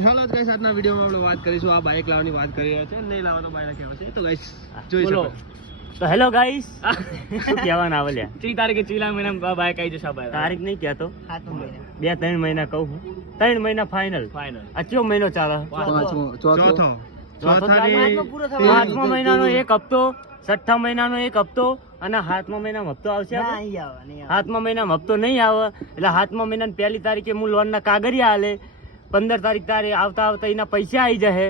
ચાલો ગાઈસ આજના વિડીયોમાં આપણે વાત કરીશું આ બાઇક લાવવાની વાત કરી રહ્યા છે નહીં લાવવા તો બાઇક કેવા છે તો ગાઈસ જોઈ શકો તો હેલો ગાઈસ શું કહેવાના આવલ્યા 3 તારીખે ચીલા મહિના બાઇક આવી જશે ભાઈ તારીખ નહીં કહેતો 7 મહિના 2-3 મહિના કહું હું 3 મહિના ફાઇનલ આ કયો મહિનો ચાલે ચોથો પાંચમો મહિનાનો એક હપ્તો, છઠ્ઠા મહિનાનો એક હપ્તો અને સાતમા મહિનામાં હપ્તો આવશે ના અહીં આવે નહીં આવે સાતમા મહિનામાં હપ્તો નહીં આવે એટલે સાતમા મહિનાની પહેલી તારીખે હું લોનના કાગળિયા આલે 15 તારીખ તારે આવતા એના પૈસા આવી જશે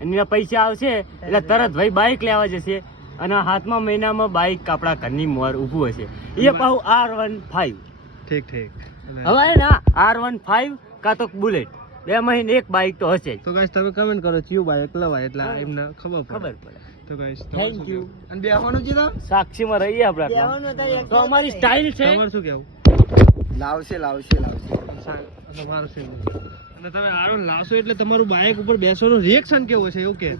અને એના પૈસા આવશે એટલે તરત ભાઈ બાઇક લેવા જશે અને સાતમા મહિનામાં બાઇક આપણા ઘરની મોર ઊભું હશે એ પાછું R15 ઠીક હવે ના R15 કાં તો બુલેટ 2 મહિને એક બાઇક તો હશે તો ગાઈસ તમે કમેન્ટ કરો ચિયું બાઇક લવાય એટલે એમને ખબર પડે તો ગાઈસ થેન્ક યુ અને બેહવાનું છે તો સાક્ષીમાં રહીએ આપણે બેહવાનું તો એક તો અમારી સ્ટાઇલ છે તમારું શું કેવું લાવશે તમારું શું અને તમે આરો લાવશો એટલે તમારું બાઇક ઉપર બેસવાનું રિએક્શન કેવું છે એવું કે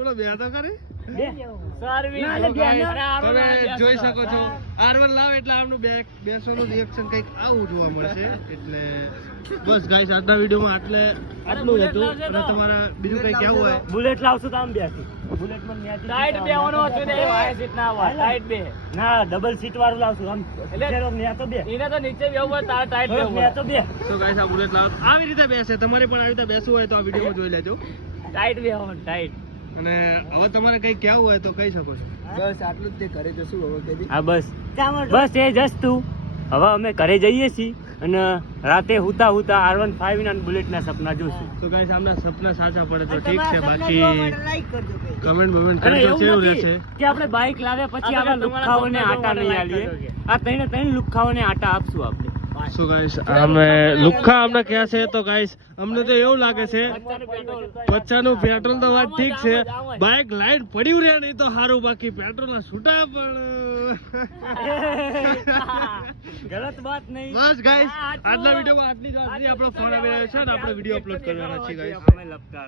ઓલો બે તો કરે તમે જોઈ શકો છો R1 લાવ એટલે આમનું બેસવાનું રિએક્શન કંઈક આવું જોવા મળશે એટલે બસ ગાઈસ આજના વિડીયોમાં આટલું હતું અને તમારા બીજું કંઈ કહેવું હોય બુલેટ લાવશું તો આમ બેસી બુલેટમાં ટાઈટ બેવાનો હતો ને એ વાય સીટ ના આવે ટાઈટ બે ના ડબલ સીટ વાળું લાવશું આમ એટલે ને તો બે એને તો નીચે બેવું હોય તાર ટાઈટ બેવું ને તો બે તો ગાઈસ આ બુલેટ લાવ આવી રીતે બેસે તમારે પણ આવી રીતે બેસવું હોય તો આ વિડીયોમાં જોઈ લેજો ટાઈટ બેવાનું ટાઈટ અને હવે તમારે કંઈ કહેવું હોય તો કહી શકો છો બસ આટલું જ તે ઘરે જશું હવે કદી હા બસ એ જ હતું હવે અમે ઘરે જઈએ છીએ અને રાતે હુતા R15 ના બુલેટના સપના જોશું તો ગાઈસ આમના સપના સાચા પડે તો ઠીક છે બાકી લાઈક કરજો કમેન્ટ અને કરજો એવું કેવું નથી રહેશે કે આપણે બાઇક લાવ્યા પછી આવા લુખ્ખાઓને આટા નહીં આલીએ આ ત્રણ લુખ્ખાઓને આટા આપશું આપણે સો ગાઈસ અમે લુખ્ખા અમને કહે છે તો ગાઈસ અમને તો એવું લાગે છે પચાનું પેટ્રોલ તો વાત ઠીક છે બાઇક લાઈન પડ્યું રહે નહીં તો સારું બાકી પેટ્રોલ ના છૂટા પણ ગલત વાત નહીં બસ ગાઈસ આજના વિડીયોમાં આટલી જ વાત આપણો ફોન આવી રહ્યો છે અને આપણે વિડીયો અપલોડ કરવાના છે ગાઈસ અમે લપતા